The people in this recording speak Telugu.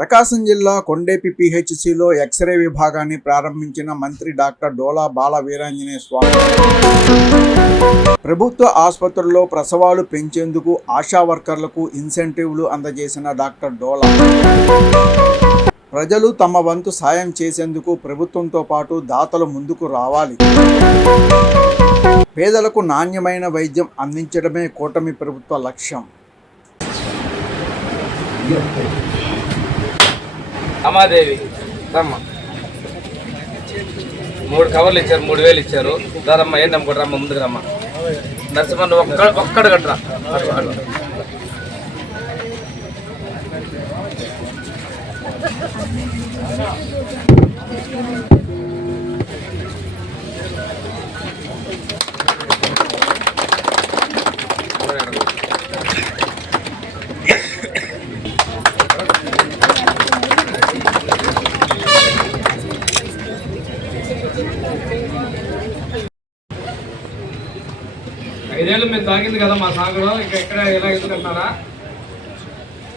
ప్రకాశం జిల్లా కొండేపి పిహెచ్సిలో ఎక్స్రే విభాగాన్ని ప్రారంభించిన మంత్రి డాక్టర్ డోలా బాల వీరాంజనేయ స్వామి. ప్రభుత్వ ఆసుపత్రుల్లో ప్రసవాలు పెంచేందుకు ఆశా వర్కర్లకు ఇన్సెంటివ్లు అందజేసిన డాక్టర్ డోలా. ప్రజలు తమ వంతు సాయం చేసేందుకు ప్రభుత్వంతో పాటు దాతలు ముందుకు రావాలి. పేదలకు నాణ్యమైన వైద్యం అందించడమే కూటమి ప్రభుత్వ లక్ష్యం. అమ్మాదేవి రమ్మ 3 కవర్లు ఇచ్చారు, 3000 ఇచ్చారు. దారమ్మ ఏం నమ్ముకోండి, రమ్మ ముందుకు రమ్మ. నరసింహ నువ్వు ఒక్కడు కట్టరా. ఐదేళ్ళు మీరు తాగింది కదా మా సాగులో, ఇంకా ఎక్కడ ఎలా ఎందుకంటున్నారా?